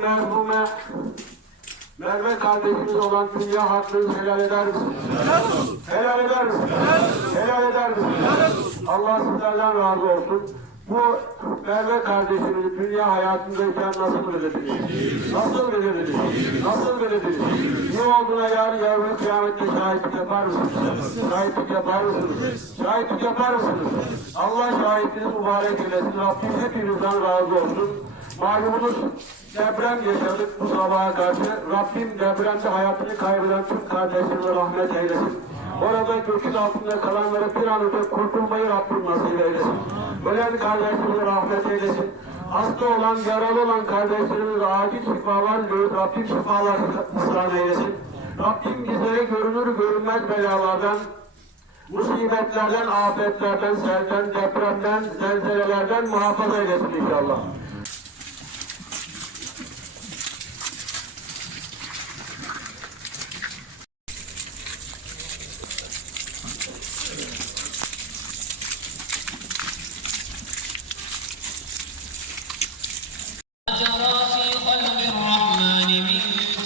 merhume Merve kardeşimiz olan dünya hakkını helal eder misiniz? Helal eder misiniz? Helal eder misiniz? Allah sizlerden razı olsun. Bu Merve kardeşimizi dünya hayatındayken nasıl belirlediniz? Nasıl belirlediniz? Nasıl belirlediniz? Ne olduğuna yarın yarın kıyamette şahitlik yapar mısınız? Şahitlik yapar mısınız? Şahitlik yapar mısınız? Allah şahitliğiniz mübarek eylesin. Rabbim hepinizden razı olsun. Malumunuz deprem yaşadık bu sabaha karşı. Rabbim depremde hayatını kaybeden tüm kardeşlerime rahmet eylesin. Orada gökün altında kalanlara bir an önce kurtulmayı Rabbim nasip eylesin. Ölen kardeşlerime rahmet eylesin. Hasta olan, yaralı olan kardeşlerimize acil şifalar diliyoruz. Rabbim şifalar ısrar eylesin. Rabbim bizlere görünür görünmez belalardan, musibetlerden, afetlerden, selden, depremden, zelzelelerden muhafaza eylesin inşallah.